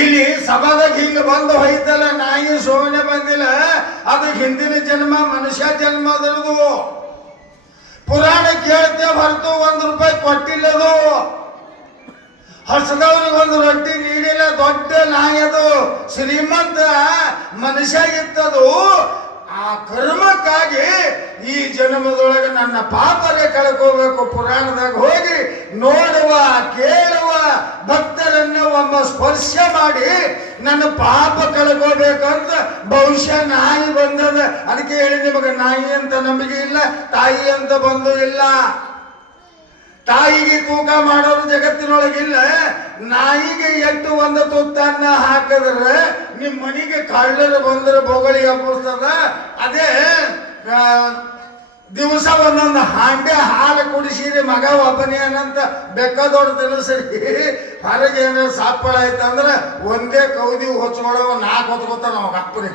ಇಲ್ಲಿ ಸಭಾದಾಗ ಹಿಂಗ ಬಂದು ಹೋಯ್ತಲ್ಲ, ನಾಯಿ ಸೋನೆ ಬಂದಿಲ್ಲ, ಅದು ಹಿಂದಿನ ಜನ್ಮ ಮನುಷ್ಯ ಜನ್ಮದದು. ಪುರಾಣ ಕೇಳ್ತೇವೆ ಹೊರತು ₹1 ಕೊಟ್ಟಿಲ್ಲದು. ಹಸದವ್ರಿಗೆ ಒಂದು ರೊಟ್ಟಿ ನೀಡಿಲ್ಲ, ದೊಡ್ಡ ನಾಯಿ ಅದು. ಶ್ರೀಮಂತ ಮನುಷ್ಯ ಇತ್ತದು. ಆ ಕರ್ಮಕ್ಕಾಗಿ ಈ ಜನ್ಮದೊಳಗೆ ನನ್ನ ಪಾಪರೇ ಕಳ್ಕೋಬೇಕು. ಪುರಾಣದಾಗ ಹೋಗಿ ನೋಡುವ, ಕೇಳುವ ಭಕ್ತರನ್ನು ಒಮ್ಮ ಸ್ಪರ್ಶ ಮಾಡಿ ನನ್ನ ಪಾಪ ಕಳ್ಕೋಬೇಕಂತ ಬಹುಶಃ ನಾಯಿ ಬಂದದ. ಅದಕ್ಕೆ ಹೇಳಿ ನಿಮಗೆ ನಾಯಿ ಅಂತ ನಂಬಿಕೆ ಇಲ್ಲ, ತಾಯಿ ಅಂತ ಬಂದು ಇಲ್ಲ. ತಾಯಿಗೆ ತೂಕ ಮಾಡೋರು ಜಗತ್ತಿನೊಳಗಿಲ್ಲ. ನಾಯಿಗೆ ಎಷ್ಟು ಒಂದು ತುತ್ತನ್ನ ಹಾಕಿದ್ರೆ ನಿಮ್ಮ ಮನೆಗೆ ಕಳ್ಳರು ಬಂದ್ರೆ ಬೊಗಳಿಗೆ ಹಬ್ಬಿಸ್ತದ. ಅದೇ ದಿವಸ ಒಂದೊಂದು ಹಾಂಡೆ ಹಾಲು ಕುಡಿಸಿರಿ ಮಗ ಒಬ್ಬನೇನಂತ ಬೆಕ್ಕದೊಡ್ಡ ತಿನ್ನಿಸ್ರಿ. ಹೊರಗೆ ಏನಾರು ಸಾಪ್ಪಳ ಆಯ್ತಂದ್ರೆ ಒಂದೇ ಕೌದಿ ಹೊಚ್ಕೊಳ್ಳೋ 4 ಹೊತ್ಕೋತಾರ ನಾವು ಅಪ್ಪರಿ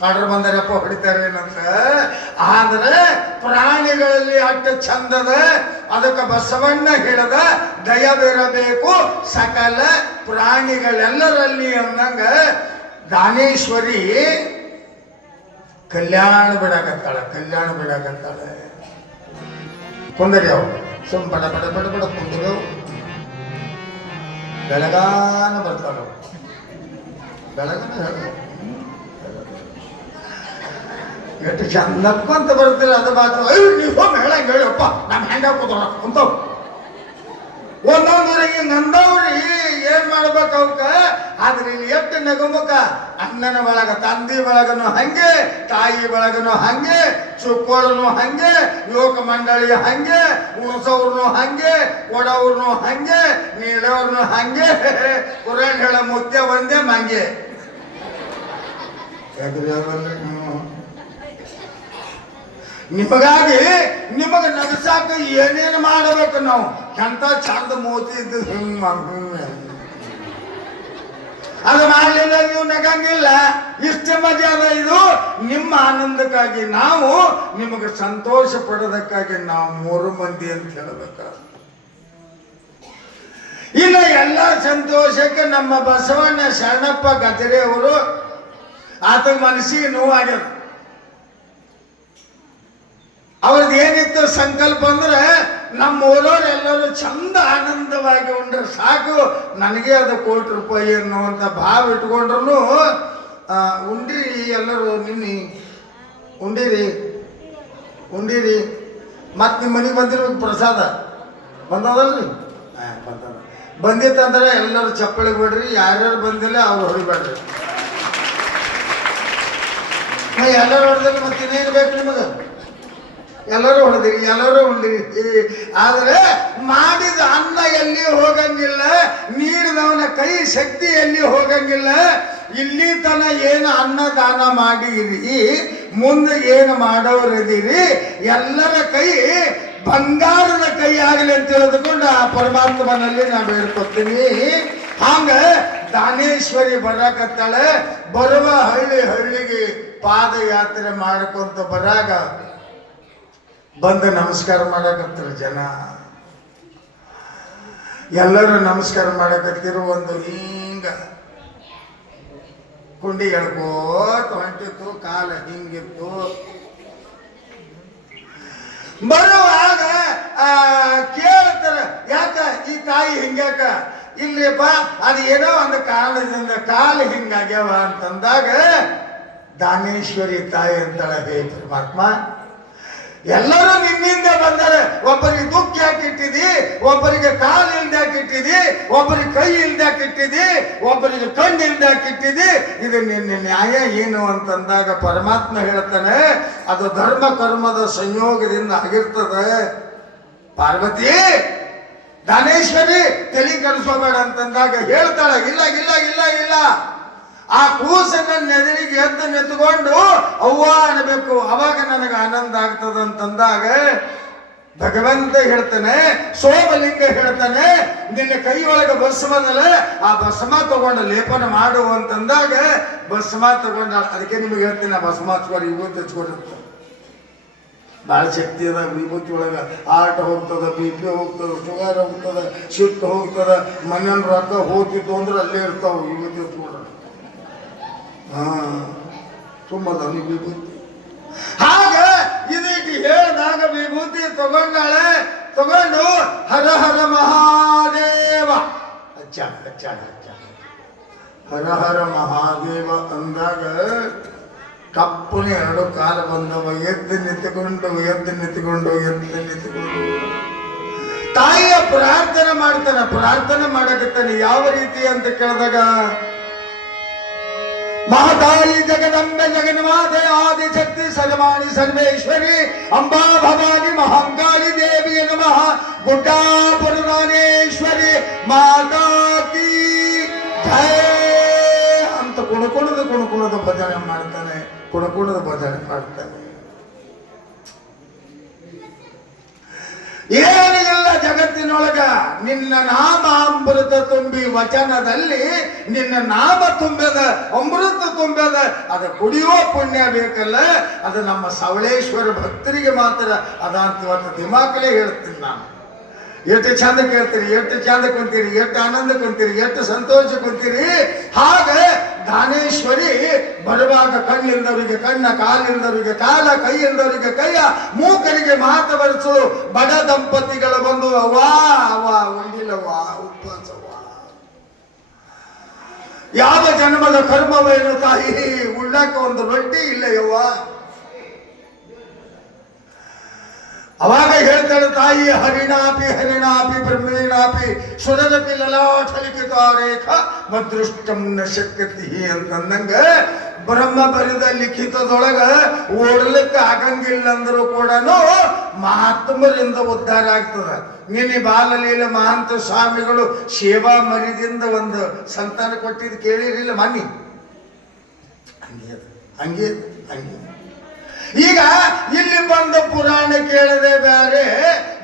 ಕಳ್ಳರು ಬಂದಾರಪ್ಪ ಹೊಡಿತಾರೇನಂತ. ಆದ್ರೆ ಪ್ರಾಣಿಗಳಲ್ಲಿ ಅಷ್ಟು ಚಂದದ. ಅದಕ್ಕೆ ಬಸವಣ್ಣ ಹೇಳದ ದಯವಿರಬೇಕು ಸಕಲ ಪ್ರಾಣಿಗಳೆಲ್ಲರಲ್ಲಿ ಅಂದಂಗ ದಾನೇಶ್ವರಿ ಕಲ್ಯಾಣ ಬಿಡಾಕತ್ತಾಳೆ. ಕುಂದರಿ ಅವು ಸುಮ್ ಬಡ ಬಡ ಬಡ ಬಡ ಕುಂದರು ಬೆಳಗಾನ ಬರ್ತಾಳ. ಬೆಳಗಾನ ಹೇಳ ಎಷ್ಟು ಚಂದಪ್ಪ ಅಂತ ಬರ್ತೀರ. ಅದು ಮಾತು ನೀವು ಹೇಳಂಗೆ ಹೇಳಪ್ಪ ನಮ್ಮ ಹೆಂಗ ಕೂತಾಳ ಕುಂತವ್. ಒಂದೊಂದೂರಿಗೆ ನಂದವ್ರಿ ಏನ್ ಮಾಡ್ಬೇಕು ಅವಕ್ಕ. ಆದ್ರೆ ಇಲ್ಲಿ ಎಷ್ಟು ನಗುಮುಖ. ಅಣ್ಣನ ಬಳಗ, ತಂದಿ ಬಳಗನು ಹಂಗೆ, ತಾಯಿ ಬಳಗನು ಹಂಗೆ, ಚುಕ್ಕೋಳನು ಹಂಗೆ, ಯುವಕ ಮಂಡಳಿ ಹಂಗೆ, ಉಣಸವ್ರನು ಹಂಗೆ, ಕೊಡವ್ರನು ಹಂಗೆ, ನೀಡವ್ರನು ಹಂಗೆ. ಪುರಾಣ ಹೇಳ ಮುತ್ಯ ಒಂದೇ ಮಂಗೆ. ನಿಮಗಾಗಿ ನಿಮಗೆ ನಗಸಾಕ ಏನೇನು ಮಾಡಬೇಕು ನಾವು. ಎಂತ ಚಂದ ಮೋತಿ ಇದ್ದು ಅದು ಮಾಡಲಿಲ್ಲ, ನೀವು ನಗಂಗಿಲ್ಲ. ಇಷ್ಟ ಮಜಾ ಅದ. ಇದು ನಿಮ್ಮ ಆನಂದಕ್ಕಾಗಿ, ನಾವು ನಿಮಗೆ ಸಂತೋಷ ಪಡೋದಕ್ಕಾಗಿ ನಾವು 3 ಮಂದಿ ಅಂತ ಹೇಳಬೇಕ. ಇನ್ನು ಎಲ್ಲ ಸಂತೋಷಕ್ಕೆ ನಮ್ಮ ಬಸವಣ್ಣ ಶರಣಪ್ಪ ಗಜರೆ ಅವರು ಆತ ಮನಸ್ಸಿಗೆ ನೋವಾಗ್ಯದ. ಅವ್ರದ್ದು ಏನಿತ್ತು ಸಂಕಲ್ಪ ಅಂದ್ರೆ ನಮ್ಮ ಊರವರೆಲ್ಲರೂ ಚಂದ ಆನಂದವಾಗಿ ಉಂಡ್ರೆ ಸಾಕು, ನನಗೆ ಅದು ₹1,00,00,000 ಅನ್ನುವಂಥ ಭಾವ ಇಟ್ಕೊಂಡ್ರು. ಉಂಡ್ರಿ ಎಲ್ಲರೂ, ನಿನ್ನೆ ಉಂಡಿರಿ ಮತ್ತೆ ನಿಮ್ಮ ಮನೆಗೆ ಬಂದಿರ್ಬೇಕು. ಪ್ರಸಾದ ಬಂದದಲ್ರಿ? ಬಂದಿತ್ತಂದ್ರೆ ಎಲ್ಲರೂ ಚಪ್ಪಳಿ ಬಿಡ್ರಿ. ಯಾರ್ಯಾರು ಬಂದಿಲ್ಲ ಅವ್ರು ಹೊಡಿಬೇಡ್ರಿ. ಎಲ್ಲರೂ ಹೊಡೆದಿಲ್ಲ ಮತ್ತೆ ಇನ್ನೇನು ಬೇಕು ನಿಮಗೆ? ಎಲ್ಲರೂ ಹೊಡೆದಿರಿ, ಎಲ್ಲರೂ ಉಂಡಿರಿ. ಆದರೆ ಮಾಡಿದ ಅನ್ನ ಎಲ್ಲಿ ಹೋಗಂಗಿಲ್ಲ, ನೀಡಿದವನ ಕೈ ಶಕ್ತಿ ಎಲ್ಲಿ ಹೋಗಂಗಿಲ್ಲ. ಇಲ್ಲಿ ತನ ಏನು ಅನ್ನದಾನ ಮಾಡಿರಿ, ಮುಂದೆ ಏನು ಮಾಡೋರಿದ್ದೀರಿ, ಎಲ್ಲರ ಕೈ ಬಂಗಾರದ ಕೈ ಆಗಲಿ ಅಂತ ತಿಳಿದುಕೊಂಡು ಆ ಪರಮಾತ್ಮನಲ್ಲಿ ನಾನು ಬೇಡ್ಕೊತೀನಿ. ಹಂಗ ದಾನೇಶ್ವರಿ ಬರಾಕತ್ತಾಳೆ. ಬರುವ ಹಳ್ಳಿಗೆ ಪಾದಯಾತ್ರೆ ಮಾಡ್ಕೊಂತ ಬರಾಗ ಬಂದು ನಮಸ್ಕಾರ ಮಾಡಕತ್ತಾರೆ ಜನ. ಎಲ್ಲರೂ ನಮಸ್ಕಾರ ಮಾಡಕತ್ತಿರು. ಒಂದು ಹಿಂಗ ಕುಂಡಿ ಎಳ್ಕೋತ ಹೊಂಟಿತ್ತು, ಕಾಲ ಹಿಂಗಿತ್ತು. ಬರುವಾಗ ಕೇಳ್ತಾರ, ಯಾಕ ಈ ತಾಯಿ ಹಿಂಗ್ಯಾಕ? ಇಲ್ಲಿಪ್ಪ ಅದು ಏನೋ ಒಂದು ಕಾರಣದಿಂದ ಕಾಲು ಹಿಂಗಾಗ್ಯಾವ ಅಂತಂದಾಗ ದಾನೇಶ್ವರಿ ತಾಯಿ ಅಂತಾಳ, ಹೇ ಪರಮಾತ್ಮ, ಎಲ್ಲರೂ ನಿನ್ನಿಂದ ಬಂದರೆ ಒಬ್ಬರಿಗೆ ದುಃಖ ಯಾಕಿಟ್ಟಿದಿ, ಒಬ್ಬರಿಗೆ ಕಾಲು ಇಲ್ದಾಕಿಟ್ಟಿದಿ, ಒಬ್ಬರಿಗೆ ಕೈ ಇಲ್ದಾಕಿಟ್ಟಿದಿ, ಒಬ್ಬರಿಗೆ ಕಣ್ಣು ಇಲ್ದಾಕಿಟ್ಟಿದಿ. ಇದು ನಿನ್ನ ನ್ಯಾಯ ಏನು ಅಂತಂದಾಗ ಪರಮಾತ್ಮ ಹೇಳ್ತಾನೆ, ಅದು ಧರ್ಮ ಕರ್ಮದ ಸಂಯೋಗದಿಂದ ಆಗಿರ್ತದೆ. ಪಾರ್ವತಿ, ದಾನೇಶ್ವರಿ ತಲೆ ಕೆಡಿಸ್ಕೋಬೇಡ ಅಂತಂದಾಗ ಹೇಳ್ತಾಳ, ಇಲ್ಲ ಇಲ್ಲ ಇಲ್ಲ ಇಲ್ಲ, ಆ ಕೂಸನ್ನ ನೆದರಿಗೆ ಎದ್ದು ನಿಂತುಕೊಂಡು ಅವ್ವ ಅನ್ಬೇಕು, ಅವಾಗ ನನಗೆ ಆನಂದ ಆಗ್ತದಂತಂದಾಗ ಭಗವಂತ ಹೇಳ್ತಾನೆ, ಸೋಮಲಿಂಗ ಹೇಳ್ತಾನೆ, ನಿನ್ನ ಕೈ ಒಳಗೆ ಭಸ್ಮದಲ್ಲ, ಆ ಭಸ್ಮ ತಗೊಂಡು ಲೇಪನ ಮಾಡು ಅಂತಂದಾಗ ಭಸ್ಮ ತಗೊಂಡ. ಅದಕ್ಕೆ ನಿಮಗೆ ಹೇಳ್ತೀನಿ, ಆ ಭಸ್ಮ ಹಚ್ಕೊಡಿ, ಇವತ್ತು ಹಚ್ಕೊಡಿರ್ತ. ಭಾಳ ಶಕ್ತಿ ಅದ ವಿಭೂತಿ ಒಳಗೆ. ಹಾರ್ಟ್ ಹೋಗ್ತದ, ಬಿ ಪಿ ಹೋಗ್ತದ, ಶುಗರ್ ಹೋಗ್ತದ, ಸಿಟ್ಟು ಹೋಗ್ತದ, ಮನೇನ ರೊಕ್ಕ ಹೋಗ್ತಿತ್ತು ಅಂದ್ರೆ ಅಲ್ಲೇ ಇರ್ತಾವ ವಿಭೂತಿ ನೋಡ್ರಿ. ತುಂಬದ ನೀವು ವಿಭೂತಿ. ಹಾಗ ಇದಕ್ಕೆ ಹೇಳಿದಾಗ ವಿಭೂತಿ ತಗೊಂಡಾಳೆ. ತಗೊಂಡು ಹರ ಹರ ಮಹಾದೇವ ಅಚ್ಚ ಅಚ್ಚ ಅಚ್ಚ ಹರ ಹರ ಮಹಾದೇವ ಅಂದಾಗ ಕಪ್ಪನ ಎರಡು ಕಾಲು ಬಂದವ. ಎದ್ದು ನಿಂತುಕೊಂಡು ತಾಯಿಯ ಪ್ರಾರ್ಥನೆ ಮಾಡ್ತಾನೆ. ಪ್ರಾರ್ಥನೆ ಮಾಡಕತ್ತಾನೆ. ಯಾವ ರೀತಿ ಅಂತ ಕೇಳಿದಾಗ, ಮಹತಾಯಿ ಜಗದಂಬೆ ಜಗನ್ಮಾತೆ ಆದಿಶಕ್ತಿ ಸರ್ವಾಣಿ ಸರ್ವೇಶ್ವರಿ ಅಂಬಾ ಭವಾನಿ ಮಹಾಂಕಾಳಿ ದೇವಿಯ ನಮಃ ಗುಡ್ಡಾಪುರನಾನೇಶ್ವರಿ ಮಾತಾ ಕೀ ಜಯ ಅಂತ ಕುಣಕುಣದ ಭಜನೆ ಮಾಡ್ತಾನೆ. ಕುಣಕುಣದ ಭಜನೆ ಮಾಡ್ತಾನೆ. ಏನಿಲ್ಲ ಜಗತ್ತಿನೊಳಗ ನಿನ್ನ ನಾಮ ಅಮೃತ ತುಂಬಿ ವಚನದಲ್ಲಿ ನಿನ್ನ ನಾಮ ತುಂಬದ ಅಮೃತ ತುಂಬದ. ಅದು ಕುಡಿಯೋ ಪುಣ್ಯ ಬೇಕಲ್ಲ, ಅದು ನಮ್ಮ ಸವಳೇಶ್ವರ ಭಕ್ತರಿಗೆ ಮಾತ್ರ ಅದಂತ ಇವತ್ತು ದಿಮಾಕಲೇ ಹೇಳ್ತೀನಿ ನಾನು. ಎಷ್ಟು ಚಂದ ಕೇಳ್ತೀರಿ, ಎಷ್ಟು ಚಂದ ಕುಂತೀರಿ, ಎಷ್ಟು ಆನಂದ ಕುಂತೀರಿ, ಎಷ್ಟು ಸಂತೋಷ ಕುಂತೀರಿ. ಹಾಗೆ ದಾನೇಶ್ವರಿ ಬರುವಾಗ ಕಣ್ಣಿಲ್ದವರಿಗೆ ಕಣ್ಣ, ಕಾಲಿಲ್ದವರಿಗೆ ಕಾಲ, ಕೈ ಇಲ್ದವರಿಗೆ ಕೈಯ, ಮೂಕರಿಗೆ ಮಾತು ಬರೆಸಲು ಬಡ ದಂಪತಿಗಳು ಬಂದು ಅವ್ವಾ ಅವ್ವ ಉಂಡಿಲ್ಲವ್ವ ಉಪವಾಸವ್ವ. ಯಾವ ಜನ್ಮದ ಕರ್ಮವೇನು ತಾಯಿ, ಉಳ್ಳಾಕ ಒಂದು ರೊಟ್ಟಿ ಇಲ್ಲ ಯವ್ವ. ಅವಾಗ ಹೇಳ್ತಾಳೆ ತಾಯಿ, ಹರಿಣಾಪಿ ಹರಿಣಾಪಿ ಬ್ರಹ್ಮೇಣಾಪಿ ಸುರರಪಿ ಲಲಾಟಲಿಖಿತ ರೇಖ ಮದೃಷ್ಟಂ ನ ಶಕ್ಯತಿ ಅಂತಂದಂಗ ಬ್ರಹ್ಮ ಬರೆದ ಲಿಖಿತದೊಳಗ ಓಡ್ಲಿಕ್ಕೆ ಆಗಂಗಿಲ್ಲ ಅಂದ್ರೂ ಕೂಡ ಮಹಾತ್ಮರಿಂದ ಉದ್ಧಾರ ಆಗ್ತದ. ನಿನ್ನೆ ಬಾಲಲೀಲ ಮಹಾಂತ ಸ್ವಾಮಿಗಳು ಸೇವಾ ಮರಿದಿಂದ ಒಂದು ಸಂತಾನ ಕೊಟ್ಟಿದ್ದು ಕೇಳಿರಿಲ್ಲ ಮನ್ನಿ. ಹಂಗೆ ಈಗ ಇಲ್ಲಿ ಬಂದ ಪುರಾಣ ಕೇಳದೆ ಬೇರೆ,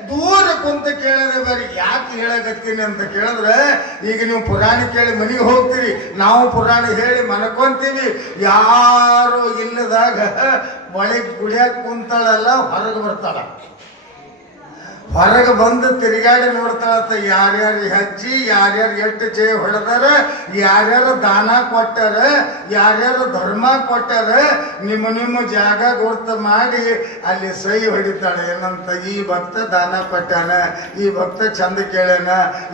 ದೂರ ಕುಂತ ಕೇಳದೆ ಬೇರೆ. ಯಾಕೆ ಹೇಳಕತ್ತೀನಿ ಅಂತ ಕೇಳಿದ್ರೆ, ಈಗ ನೀವು ಪುರಾಣ ಕೇಳಿ ಮನೆಗೆ ಹೋಗ್ತೀರಿ, ನಾವು ಪುರಾಣ ಹೇಳಿ ಮನಕೊಂತೀವಿ. ಯಾರು ಇಲ್ಲದಾಗ ಒಳಗೆ ಗುಡಿಯಾಗ ಕುಂತಾಳಲ್ಲ, ಹೊರಗೆ ಬರ್ತಾಳ. ಹೊರಗೆ ಬಂದು ತಿರುಗಾಡಿ ನೋಡ್ತಾಳತ್ತ. ಯಾರ್ಯಾರು ಹೆಜ್ಜಿ, ಯಾರ್ಯಾರು ಎಷ್ಟು ಜಯ ಹೊಡೆದಾರ, ಯಾರ್ಯಾರು ದಾನ ಕೊಟ್ಟಾರ, ಯಾರ್ಯಾರು ಧರ್ಮ ಕೊಟ್ಟಾರ, ನಿಮ್ಮ ಜಾಗ ಗುರ್ತ ಮಾಡಿ ಅಲ್ಲಿ ಸಹಿ ಹೊಡಿತಾಳೆ. ಏನಂತ, ಈ ಭಕ್ತ ದಾನ ಕೊಟ್ಟಾನ, ಈ ಭಕ್ತ ಚಂದ ಕೇಳ್ಯಾನ,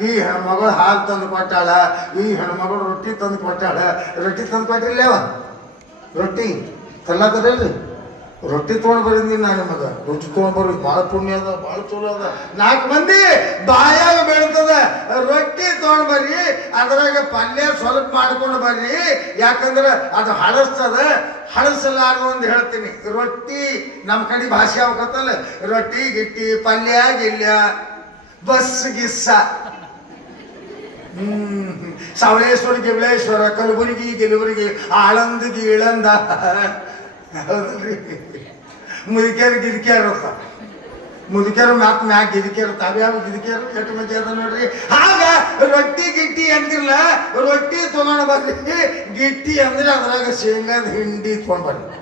ಈ ಹೆಣ್ಮಗಳು ಹಾಲು ತಂದು ಕೊಟ್ಟಾಳ, ಈ ಹೆಣ್ಮಗಳು ರೊಟ್ಟಿ ತಂದು ಕೊಟ್ಟಾಳ. ರೊಟ್ಟಿ ತಂದು ಕೊಟ್ಟಿಲ್ಲವ, ರೊಟ್ಟಿ ತರ್ಲಾಕದಲ್ರಿ, ರೊಟ್ಟಿ ತೊಗೊಂಡು ಬರೀನಿ ನಾನು ನಿಮಗೆ. ರುಚಿ ತೊಗೊಂಡು ಬರ್ರಿ, ಭಾಳ ಪುಣ್ಯ ಅದ, ಭಾಳ ಚಲೋ ಅದ. 4 ಮಂದಿ ಬಾಯಾಗ ಬೆಳ್ತದ. ರೊಟ್ಟಿ ತೊಗೊಂಡು ಬರ್ರಿ, ಅದ್ರಾಗ ಪಲ್ಯ ಸ್ವಲ್ಪ ಮಾಡ್ಕೊಂಡು ಬರ್ರಿ, ಯಾಕಂದ್ರೆ ಅದು ಹಳಸ್ತದ. ಹಳಸಲಾರ್ದು ಒಂದು ಹೇಳ್ತೀನಿ. ರೊಟ್ಟಿ ನಮ್ಮ ಕಡೆ ಭಾಷೆ ಹೋಗತ್ತಲ್ಲ, ರೊಟ್ಟಿ ಗಿಟ್ಟಿ ಪಲ್ಯ ಗಿಲ್ಯ ಬಸ್ ಗಿಸ್ಸ. ಸವಳೇಶ್ವರ ಗಿವಳೇಶ್ವರ, ಕಲಬುರಗಿ ಗಿಲಬುರಗಿ, ಆಳಂದ ಗೀಳಂದ, ಹೌದಲ್ರಿ. ಮುದುಕ್ಯಾರು ಗಿರಿಕ್ಯಾರು ಮುದುಕ್ಯಾರು ಮ್ಯಾಕ್ ಗಿರಿಕ್ಯಾರು, ತಾವ್ಯಾವ ಗಿರಿಕ್ಯಾರು ಎಷ್ಟು ಮಂದಿ ಅದ ನೋಡ್ರಿ. ಆಗ ರೊಟ್ಟಿ ಗಿಟ್ಟಿ ಅಂತಿರ್ಲ, ರೊಟ್ಟಿ ತೊಗೊಂಡು ಬರ್ರಿ, ಗಿಟ್ಟಿ ಅಂದ್ರೆ ಅದ್ರಾಗ ಶೇಂಗಾದ ಹಿಂಡಿ ತೊಗೊಂಡು ಬರ್ರಿ.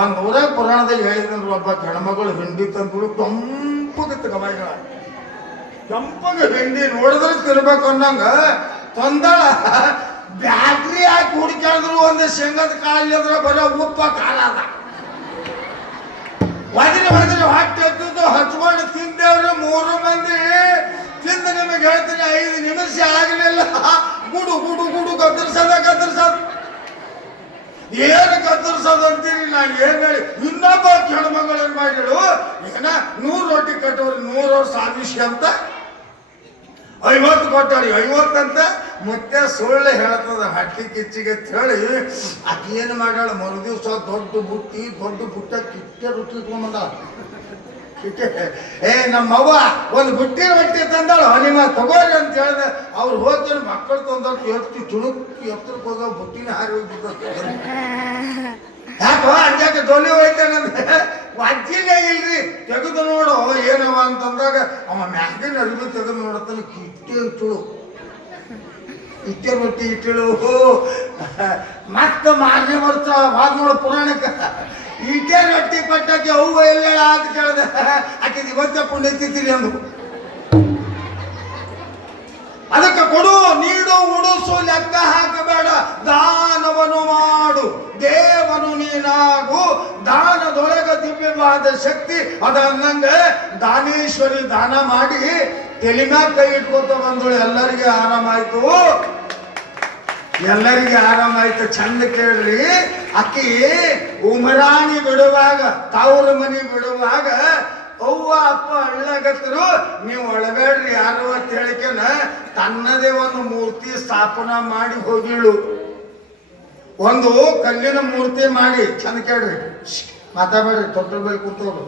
ಒಂದು ಊರಾಗ ಪುರಾಣದಾಗ ಹೇಳಿದ್ರು, ಒಬ್ಬ ಹೆಣ್ಮಗಳು ಹಿಂಡಿ ತಂದು ತಂಪಗಿತ್ತು ಗವಾಯಿಗಳ, ತಂಪಗ ಹಿಂಡಿ ನೋಡಿದ್ರೆ ತಿರ್ಬೇಕು ಅನ್ನಂಗ ತೊಂದಾಳ. ಬ್ಯಾಟ್ರಿ ಹಾಕಿ ಹುಡುಕಾಡಿದ್ರು ಒಂದು ಶೇಂಗದ ಕಾಲ ಅಂದ್ರೆ ಬರೋ ಉಪ್ಪ ಕಾಲ ಅದ. ಹೊದ್ರೆ ಹೊಟ್ಟೆ ಎತ್ತದ್ದು ಹಚ್ಕೊಂಡು ತಿಂದೇವ್ರೆ 3 ಮಂದಿ ತಿಂದು. ನಿಮಗೆ ಹೇಳ್ತೀನಿ, 5 ನಿಮಿಷ ಆಗಲಿಲ್ಲ, ಗುಡು ಗುಡು ಗುಡು ಕತ್ತರಿಸೋದು. ಏನು ಕತ್ತರಿಸೋದು ಅಂತೀರಿ? ನಾನು ಏನ್ ಹೇಳಿ, ಇನ್ನೊಬ್ಬ ಹೆಣ್ಮಗಳು ಏನ್ ಮಾಡಿಳು, ಏನ 100 ರೊಟ್ಟಿ ಕಟ್ಟೋರು 100 ಸಾವಿಷ ಅಂತ 50 ಕೊಟ್ಟಾಳಿ. 50 ಅಂತ ಮತ್ತೆ ಸುಳ್ಳು ಹೇಳ್ತದ, ಹಟ್ಟಿ ಕಿಚ್ಚಿಗೆ ಅಂತ ಹೇಳಿ. ಆಕೆ ಏನು ಮಾಡ್ಯಾಳ, ಮರುದಿವ್ಸ ದೊಡ್ಡ ಬುಟ್ಟ ಕಿಟ್ಟೆ ರೊಟ್ಟಿ ಇಟ್ಕೊಂಡ್ಬಂದ. ನಮ್ಮವ್ವ ಒಂದು ಬುಟ್ಟಿ ರೊಟ್ಟಿ ತಂದಾಳು, ನಿಮ್ಮ ತಗೋರಿ ಅಂತ ಹೇಳ್ದೆ. ಅವ್ರು ಹೋಗಿ ಮಕ್ಕಳು ತಂದವ್ರು ಎಷ್ಟು ಚುಣುಕಿ ಎತ್ತರಕ್ಕೆ ಹೋಗೋ ಬುಟ್ಟಿನ ಹಾರಿ ಹೋಗ್ಬಿಟ್ಟು. ಯಾಕೋ ಅಂಜಾಕ ಜೋಲಿ ಹೋಯ್ತಾನಂದ್ರೆ ಅಜ್ಜಿನೇ ಇಲ್ರಿ, ತೆಗೆದು ನೋಡು ಏನವ ಅಂತಂದಾಗ ಅವ ಮ್ಯಾಗಿನ ಅರಿವಿ ತೆಗೆದು ನೋಡತ್ತಾನ, ಕಿಟ್ಟೆ ತುಳು ಇಟ್ಟೆ ರೊಟ್ಟಿ ಇಟ್ಟಿಳು. ಮತ್ತೆ ಮಾರನೇ ವರ್ಷ ಬಾದ್ ನೋಡು ಪುರಾಣಕ್ಕೆ ಈಟೆ ರೊಟ್ಟಿ ಪಟ್ಟಕ್ಕೆ ಅವ್ವ ಎಲ್ಲ ಅಂತ ಕೇಳ್ದೆ. ಆಕೆ ಇವತ್ತೇ ಪುಣ್ಯತಿಥಿರಿ ಅಂದು. ಅದಕ್ಕೆ ಕೊಡು, ನೀಡು, ಉಡಿಸು, ಲೆಕ್ಕ ಹಾಕಬೇಡ, ದಾನವನ್ನು ಮಾಡು, ದೇವನು ನೀನಾಗು, ದಾನದೊಳಗ ದಿವ್ಯವಾದ ಶಕ್ತಿ ಅದ ಅನ್ನಂಗೆ ದಾನೇಶ್ವರಿ ದಾನ ಮಾಡಿ ತೆಲಿಮ್ಯಾಗ ಕೈ ಇಟ್ಕೊತ ಬಂದಳು. ಎಲ್ಲರಿಗೆ ಆರಾಮಾಯ್ತು, ಎಲ್ಲರಿಗೆ ಆರಾಮಾಯ್ತು. ಚಂದ ಕೇಳ್ರಿ, ಅಕ್ಕಿ ಉಮರಾಣಿ ಬಿಡುವಾಗ, ತವ್ರ ಮನಿ ಬಿಡುವಾಗ ಅವ್ವ ಅಪ್ಪ ಅಳ್ಳಾಗತ್ತರು, ನೀವು ಒಳಬೇಡ್ರಿ ಯಾರು ಅಂತ ಹೇಳಿಕೆನ ತನ್ನದೇ ಒಂದು ಮೂರ್ತಿ ಸ್ಥಾಪನಾ ಮಾಡಿ ಹೋಗಿಳು. ಒಂದು ಕಲ್ಲಿನ ಮೂರ್ತಿ ಮಾಡಿ, ಚಂದ ಕೇಳ್ರಿ, ಮಾತಾಡ್ಬೇಡ್ರಿ, ತೊಟ್ಟಲ್ ಬೈ ಕೂತವ್ರು.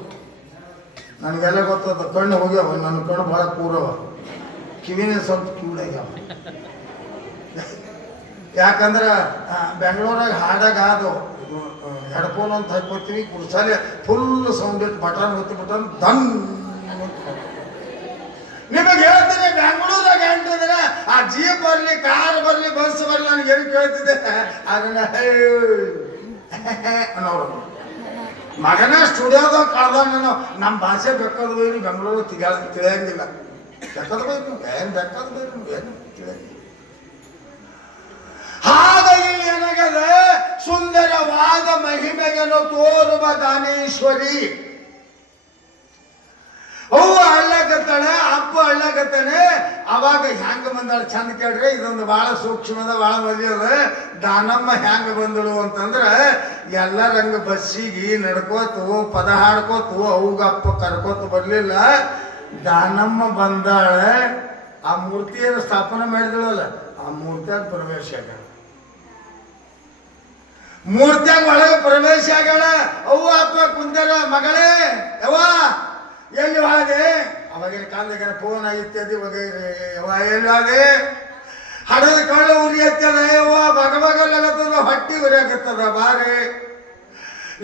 ನನಗೆಲ್ಲ ಗೊತ್ತದ, ಕಣ್ಣು ಹೋಗ್ಯಾವ, ನನ್ನ ಕಣ್ಣು ಭಾಳ ಕೂರವ, ಕಿವಿನೇ ಸ್ವಲ್ಪ ಕಿವಿಡಾಗ್ಯಾವ. ಯಾಕಂದ್ರೆ ಬೆಂಗಳೂರಾಗ ಹಾಡಾಗ ಅದು ಹೆಡ್ಫೋನ್ ಅಂತ ಹಾಕೋತೀವಿ, ಕುರ್ಸಾಲೆ ಫುಲ್ ಸೌಂಡ್ ಇಟ್ಟು ಬಟನ್ ಹೊತ್ತಿಬಿಟ್ಟು ದನ್. ನಿಮಗೆ ಹೇಳ್ತೀನಿ, ಬೆಂಗಳೂರಾಗ ಅಂಟಿದ್ರೆ ಆ ಜೀಪ್ ಬರಲಿ, ಕಾರ್ ಬರಲಿ, ಬಸ್ ಬರಲಿ, ನನಗೆ ಏನು ಕೇಳ್ತಿದ್ದೆ ಅದನ್ನ ಅನ್ನೋರು. ಮಗನ ಸ್ಟುಡಿಯೋದಾಗ ಕಳ್ದ ನಾನು ನಮ್ಮ ಭಾಷೆ ಬೇಕಾದ ಬೈರಿ ಬೆಂಗಳೂರು ತಿಳಿಯಂಗಿಲ್ಲ. ಬೇಕಾದ ಬೈರಿ ಏನು ಬೇಕಾದ ಬೈರಿ ಏನು ತಿಳಿಯಂಗಿಲ್ಲ. ಆಗ ಇಲ್ಲಿ ಏನಾಗದೆ, ಸುಂದರವಾದ ಮಹಿಮೆಯನ್ನು ತೋರುವ ದಾನೇಶ್ವರಿ. ಅವ್ವ ಅಳ್ಳಾಗತ್ತಾಳೆ, ಅಪ್ಪ ಅಳ್ಳಾಗತ್ತಾನೆ. ಅವಾಗ ಹ್ಯಾಂಗ ಬಂದಾಳ ಚಂದ ಕೇಳ್ರಿ, ಇದೊಂದು ಬಹಳ ಸೂಕ್ಷ್ಮದ, ಬಹಳ ಮಜದ. ದಾನಮ್ಮ ಹ್ಯಾಂಗ ಬಂದಳು ಅಂತಂದ್ರೆ, ಎಲ್ಲರಂಗ ಬಸ್ಸಿಗೆ ನಡ್ಕೋತು, ಪದ ಹಾಡ್ಕೋತು, ಅವಾಗ ಕರ್ಕೋತ ಬರ್ಲಿಲ್ಲ. ದಾನಮ್ಮ ಬಂದಾಳೆ, ಆ ಮೂರ್ತಿಯನ್ನು ಸ್ಥಾಪನೆ ಮಾಡಿದಳಲ್ಲ, ಆ ಮೂರ್ತಿಯಾಗ ಪ್ರವೇಶ ಆಗ್ಯಾಳ. ಮೂರ್ತಿಯಾಗ ಒಳಗೆ ಪ್ರವೇಶ ಆಗ್ಯಾಳ. ಅವ್ವ ಅಪ್ಪ ಕುಂದರ, ಮಗಳೇ ಯವ್ವ ಎಲ್ಲಿ ಹಾದೆ? ಅವಾಗಿನ ಕಾಲದಾಗ ಫೋನ್ ಆಗಿತ್ತದ, ಇವಾಗ ಯವ್ವ ಎಲ್ಲಿ ಹಾದೆ? ಹಡದ ಕಳ್ಳ ಉರಿ ಹತ್ತದ, ಯವ್ವ ಬಗಬಗಲಾಗತ್ತದ, ಹೊಟ್ಟಿ ಉರಿ ಆಗತ್ತದ, ಬಾರೆ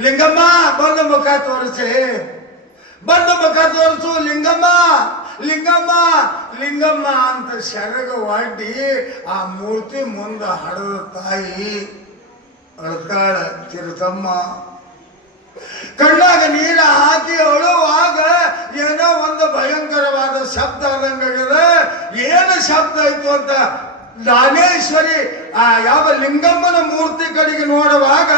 ಲಿಂಗಮ್ಮ ಬಂದು ಮುಖ ತೋರಿಸಿ, ಬಂದು ಮುಖ ತೋರಿಸು ಲಿಂಗಮ್ಮ, ಲಿಂಗಮ್ಮ, ಲಿಂಗಮ್ಮ ಅಂತ ಶರಗ ಒಡ್ಡಿ ಆ ಮೂರ್ತಿ ಮುಂದೆ ಹಡದ ತಾಯಿ ಅಳ್ತಾಳ. ಚಿರತಮ್ಮ ಕಣ್ಣಾಗ ನೀರ ಹಾಕಿ ಅಳುವಾಗ ಏನೋ ಒಂದು ಭಯಂಕರವಾದ ಶಬ್ದ ಆದಂಗಾಗಿದೆ. ಏನು ಶಬ್ದ ಆಯ್ತು ಅಂತ ದಾನೇಶ್ವರಿ ಆ ಯಾವ ಲಿಂಗಮ್ಮನ ಮೂರ್ತಿ ಕಡೆಗೆ ನೋಡುವಾಗ,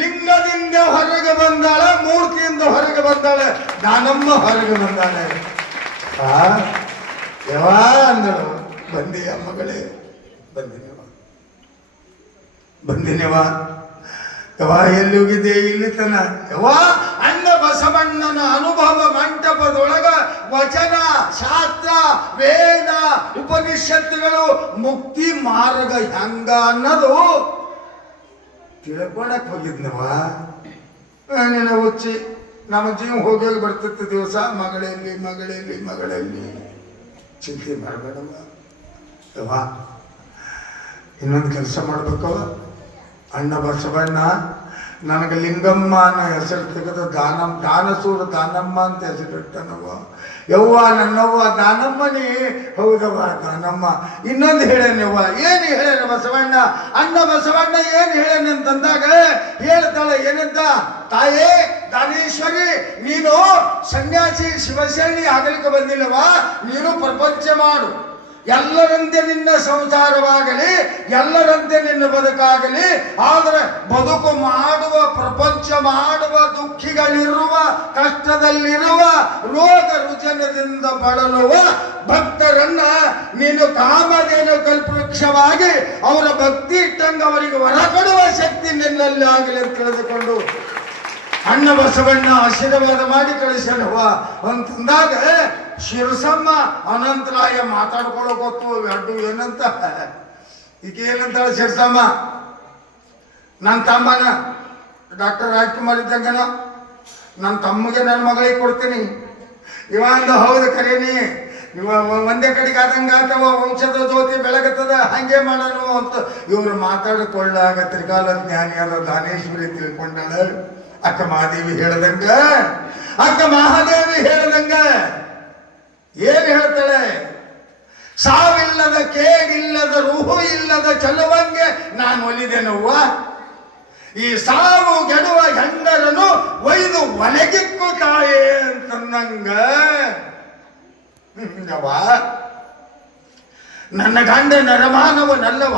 ಲಿಂಗದಿಂದ ಹೊರಗೆ ಬಂದಾಳ, ಮೂರ್ತಿಯಿಂದ ಹೊರಗೆ ಬಂದಾಳೆ, ದಾನಮ್ಮ ಹೊರಗೆ ಬಂದಾಳೆ. ಯವಾ ಅಂದಳು, ಬಂದಿಯ ಮಗಳೇ, ಬಂದಿನವ, ಬಂದಿನವ. ಯವಾ ಎಲ್ಲಿ ಹೋಗಿದ್ದೆ? ಇಲ್ಲಿ ತನ. ಯವಾ ಅಣ್ಣ ಬಸವಣ್ಣನ ಅನುಭವ ಮಂಟಪದೊಳಗ ವಚನ, ಶಾಸ್ತ್ರ, ವೇದ, ಉಪನಿಷತ್ತುಗಳು, ಮುಕ್ತಿ ಮಾರ್ಗ ಹೆಂಗ ಅನ್ನೋದು ತಿಳ್ಕೊಳಕ್ ಹೋಗಿದ್ನವ. ನಿನ್ನ ಹುಚ್ಚಿ, ನಮ್ಮ ಜೀವ ಹೋಗಿ ಬರ್ತಿತ್ತು ದಿವಸ, ಮಗಳಲ್ಲಿ ಮಗಳಲ್ಲಿ ಮಗಳಲ್ಲಿ. ಚಿಂತೆ ಮಾಡಬೇಡವ ಯವಾ, ಇನ್ನೊಂದು ಕೆಲಸ ಮಾಡ್ಬೇಕವ. ಅಣ್ಣ ಬಸವಣ್ಣ ನನಗೆ ಲಿಂಗಮ್ಮ ಅನ್ನೋ ಹೆಸರು ತೆಗೆದು ದಾನಸೂರ ದಾನಮ್ಮ ಅಂತ ಹೆಸರಿಟ್ಟನವ. ಯವ್ವ ನನ್ನವ್ವ ದಾನಮ್ಮನೇ. ಹೌದವ್ವ ದಾನಮ್ಮ. ಇನ್ನೊಂದು ಹೇಳೇನವ್ವ. ಏನು ಹೇಳೇನ ಬಸವಣ್ಣ? ಅಣ್ಣ ಬಸವಣ್ಣ ಏನು ಹೇಳೇನೆ ಅಂತಂದಾಗ ಹೇಳ್ತಾಳೆ, ಏನಂತ? ತಾಯೇ ದಾನೇಶ್ವರಿ, ನೀನು ಸನ್ಯಾಸಿ ಶಿವಶರಣಿ ಆಗಲಿಕ್ಕೆ ಬಂದಿಲ್ಲವ, ನೀನು ಪ್ರಪಂಚ ಮಾಡು. ಎಲ್ಲರಂತೆ ನಿನ್ನ ಸಂಸಾರವಾಗಲಿ, ಎಲ್ಲರಂತೆ ನಿನ್ನ ಬದುಕಾಗಲಿ. ಆದರೆ ಬದುಕು ಮಾಡುವ, ಪ್ರಪಂಚ ಮಾಡುವ, ದುಃಖಿಗಳಿರುವ, ಕಷ್ಟದಲ್ಲಿರುವ, ರೋಗ ರುಜನದಿಂದ ಬಳಲುವ ಭಕ್ತರನ್ನ ನೀನು ಕಾಮಧೇನು ಕಲ್ಪವೃಕ್ಷವಾಗಿ ಅವರ ಭಕ್ತಿ ಇಟ್ಟಂಗ ಅವರಿಗೆ ವರ ಕೊಡುವ ಶಕ್ತಿ ನಿನ್ನಲ್ಲಿ ಆಗಲಿ ಅಂತ ತಿಳಿದುಕೊಂಡು ಅಣ್ಣ ಬಸವಣ್ಣ ಆಶೀರ್ವಾದ ಮಾಡಿ ಕಳಿಸಲ್ವ ಅಂತಂದಾಗ ಶಿರಸಮ್ಮ ಅನಂತರಾಯ ಮಾತಾಡ್ಕೊಳ್ಳೋಕೊತ್ತು ಎರಡು ಏನಂತ. ಈಗ ಏನಂತಾಳೆ ಶಿರಸಮ್ಮ? ನನ್ನ ತಮ್ಮನ ಡಾಕ್ಟರ್ ರಾಜ್ಕುಮಾರ್ ಇದ್ದಂಗನ ನನ್ನ ತಮ್ಮಗೆ ನನ್ನ ಮಗಳಿಗೆ ಕೊಡ್ತೀನಿ. ಇವ ಅಂದ ಹೌದು ಕರೀನಿ, ಇವ ಒಂದೇ ಕಡೆಗೆ ಆದಂಗ ಅಥವಾ ವಂಶದ ಜ್ಯೋತಿ ಬೆಳಗತ್ತದ, ಹಂಗೆ ಮಾಡೋಣ ಅಂತ ಇವರು ಮಾತಾಡಿಕೊಳ್ಳಾಗ ತ್ರಿಕಾಲ ಜ್ಞಾನಿಯಾದ ದಾನೇಶ್ವರಿ ತಿಳ್ಕೊಂಡಾಳ. ಅಕ್ಕ ಮಹಾದೇವಿ ಹೇಳ್ದಂಗ, ಅಕ್ಕ ಮಹಾದೇವಿ ಹೇಳ್ದಂಗ ಏನ್ ಹೇಳ್ತಾಳೆ? ಸಾವಿಲ್ಲದ ಕೇಗಿಲ್ಲದ ರೂಹು ಇಲ್ಲದ ಚಲುವಂಗೆ ನಾನು ಒಲಿದೆನವ್ವ. ಈ ಸಾವು ಗೆಡುವ ಹೆಂಡರನ್ನು ಒಯ್ದು ಒಲೆಗಿಕ್ಕು ತಾಯೇ ಅಂತಂದಂಗ ನನ್ನ ಗಂಡ ನರಮಾನವನಲ್ಲವ,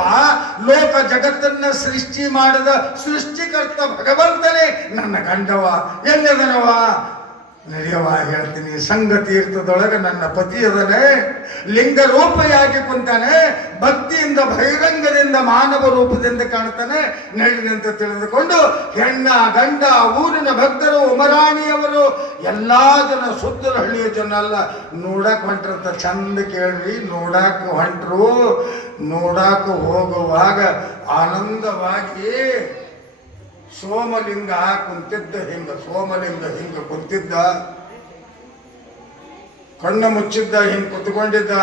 ಲೋಕ ಜಗತ್ತನ್ನ ಸೃಷ್ಟಿ ಮಾಡಿದ ಸೃಷ್ಟಿಕರ್ತ ಭಗವಂತನೇ ನನ್ನ ಗಂಡವ, ಎಲ್ಲದನವ ನಡೆಯವ ಹೇಳ್ತೀನಿ. ಸಂಘ ತೀರ್ಥದೊಳಗೆ ನನ್ನ ಪತಿ ಅದನೆ, ಲಿಂಗ ರೂಪಯಾಗಿ ಕುಂತಾನೆ, ಭಕ್ತಿಯಿಂದ ಬಹಿರಂಗದಿಂದ ಮಾನವ ರೂಪದಿಂದ ಕಾಣ್ತಾನೆ. ನಡೆದಂತ ತಿಳಿದುಕೊಂಡು ಹೆಣ್ಣ ಗಂಡ ಊರಿನ ಭಕ್ತರು ಉಮರಾಣಿಯವರು ಎಲ್ಲಾ ಜನ ಸುತ್ತಲ ಹಳ್ಳಿಯ ಜನ ಅಲ್ಲ ನೋಡಕ್ ಹೊಂಟ್ರಂತ. ಚಂದ ಕೇಳ್ರಿ, ನೋಡಾಕ ಹೊಂಟ್ರು. ನೋಡಾಕ ಹೋಗುವಾಗ ಆನಂದವಾಗಿ ಸೋಮಲಿಂಗ ಕುಂತಿದ್ದ ಸೋಮಲಿಂಗ ಹಿಂಗ ಕುಂತಿದ್ದ, ಕಣ್ಣು ಮುಚ್ಚಿದ್ದ, ಹಿಂಗ್ ಕುತ್ಕೊಂಡಿದ್ದ.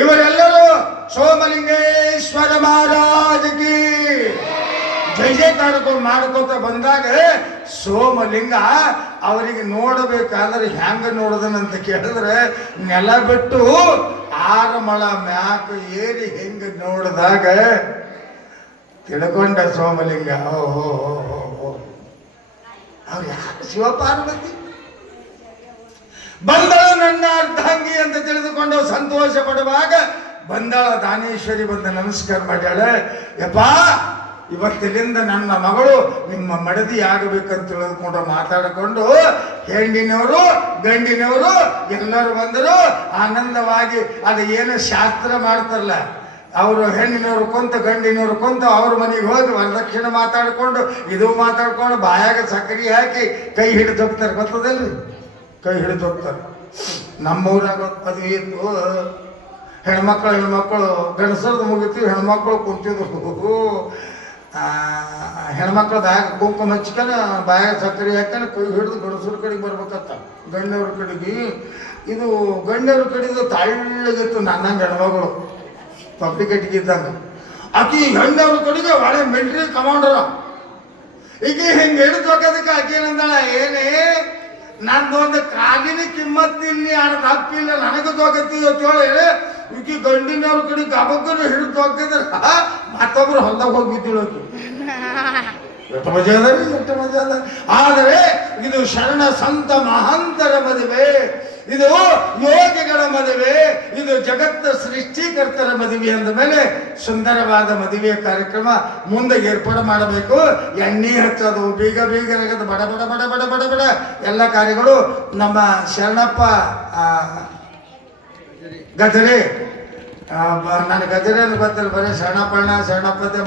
ಇವರೆಲ್ಲರೂ ಸೋಮಲಿಂಗೇಶ್ವರ ಮಹಾರಾಜಗಿ ಜೈ ಜೈಕಾರ ಮಾಡ್ಕೋತ ಬಂದಾಗ ಸೋಮಲಿಂಗ ಅವರಿಗೆ ನೋಡಬೇಕಾದ್ರೆ ಹ್ಯಾಂಗ ನೋಡದನಂತ ಕೇಳಿದ್ರೆ, ನೆಲ ಬಿಟ್ಟು 6 ಮೊಳ ಮ್ಯಾಕ ಏರಿ ಹೆಂಗ ನೋಡಿದಾಗ ತಿಳ್ಕೊಂಡ ಸೋಮಲಿಂಗ, ಓಹೋ ಅವ್ರು ಯಾಕೆ ಶಿವಪಾರ್ವತಿ ಬಂದಳ ನನ್ನ ಅರ್ಧಾಂಗಿ ಅಂತ ತಿಳಿದುಕೊಂಡು ಸಂತೋಷ ಪಡುವಾಗ ಬಂದಾಳ ದಾನೇಶ್ವರಿ ಬಂದ ನಮಸ್ಕಾರ ಮಾಡ್ಯಾಳ. ಯಪ್ಪ, ಇವತ್ತಿನಿಂದ ನನ್ನ ಮಗಳು ನಿಮ್ಮ ಮಡದಿ ಆಗಬೇಕಂತ ತಿಳಿದುಕೊಂಡು ಮಾತಾಡಿಕೊಂಡು ಹೆಣ್ಣಿನವರು ಗಂಡಿನವರು ಎಲ್ಲರೂ ಬಂದರು. ಆನಂದವಾಗಿ ಅದು ಏನು ಶಾಸ್ತ್ರ ಮಾಡ್ತಾರಲ್ಲ, ಅವರು ಹೆಣ್ಣಿನವ್ರು ಕೊಂತ ಗಂಡಿನವ್ರು ಕೊಂತ ಅವ್ರ ಮನೆಗೆ ಹೋಗಿ ವರದಕ್ಷಿಣೆ ಮಾತಾಡ್ಕೊಂಡು ಇದು ಮಾತಾಡ್ಕೊಂಡು ಬಾಯಾಗ ಸಕ್ಕರೆ ಹಾಕಿ ಕೈ ಹಿಡಿದು ಹೋಗ್ತಾರೆ. ಗೊತ್ತದಲ್ರಿ, ಕೈ ಹಿಡಿದು ಹೋಗ್ತಾರೆ. ನಮ್ಮೂರಾಗ ಮದುವೆ ಇತ್ತು, ಹೆಣ್ಮಕ್ಳು ಗಂಡಸರದು ಮುಗಿತೀವಿ, ಹೆಣ್ಮಕ್ಳು ಕುಂತಿದ್ರು. ಹೆಣ್ಮಕ್ಳು ಬ್ಯಾಗ ಕುಂಕುಮ ಹಚ್ಕೊಂಡ ಬಾಯಾಗ ಸಕ್ಕರೆ ಹಾಕ್ಕೊಂಡು ಕೈ ಹಿಡಿದು ಗಂಡಸರ ಕಡೆಗೆ ಬರ್ಬೇಕತ್ತ. ಗಂಡವ್ರ ಕಡೆಗೆ ಇದು ಗಂಡವ್ರ ಕಡೆದು ತಳ್ಳಗಿತ್ತು. ನನ್ನಂಗೆ ಹೆಣ್ಮಗಳು ಪಬ್ಲಿಕ್ ಇದ್ದಂಗ. ಆಕಿ ಹೆಣ್ಣವ್ರ ಕಡೆಗೆ ಒಳ್ಳೆ ಮಿಲಿಟರಿ ಕಮಾಂಡರ್. ಈಗ ಹಿಂಗೆ ಹಿಡಿದು ಹೋಗೋದಕ್ಕೆ ಆಕಿ ಏನಂದಾಳ, ಏನೇ ನಂದೊಂದು ಕಾಲಿನ ಕಿಮ್ಮತ್ತಿಲ್ಲಿ ಅರ್ಧ ಹಪ್ಪಿಲ್ಲ, ನನಗೆ ತಗೋತೀವಿ ಅಂತ ಹೇಳಿ ಈಕಿ ಗಂಡಿನವ್ರ ಕಡೆ ಗಬಕ್ಕನ ಹಿಡಿದು ಹೋಗಿದ್ರ ಮತ್ತೊಬ್ರು ಹೊಲ್ದಾಗ ಹೋಗಿದ್ದಿಳೋಕಿ. ಎಷ್ಟು ಮಜಾ ಅದ ರೀ, ಎಷ್ಟು ಮಜಾ ಅದ. ಆದರೆ ಇದು ಶರಣ ಸಂತ ಮಹಾಂತರ ಮದುವೆ, ಇದು ಯೋಗಿಗಳ ಮದುವೆ, ಇದು ಜಗತ್ತ ಸೃಷ್ಟಿಕರ್ತರ ಮದುವೆ ಅಂದ ಮೇಲೆ ಸುಂದರವಾದ ಮದುವೆಯ ಕಾರ್ಯಕ್ರಮ ಮುಂದೆ ಏರ್ಪಾಡು ಮಾಡಬೇಕು. ಎಣ್ಣೆ ಹಚ್ಚೋದು, ಬೀಗ ರಗದ ಬಡ ಬಡ ಬಡ ಬಡ ಬಡ ಬಡ ಎಲ್ಲ ಕಾರ್ಯಗಳು ನಮ್ಮ ಶರಣಪ್ಪ ಗಜರೆ. ನನ್ನ ಗಜರೆ ಗೊತ್ತಿಲ್ಲ, ಬರೀ ಶರಣಪ್ಪಣ್ಣ ಶರಣಪ್ಪತೆ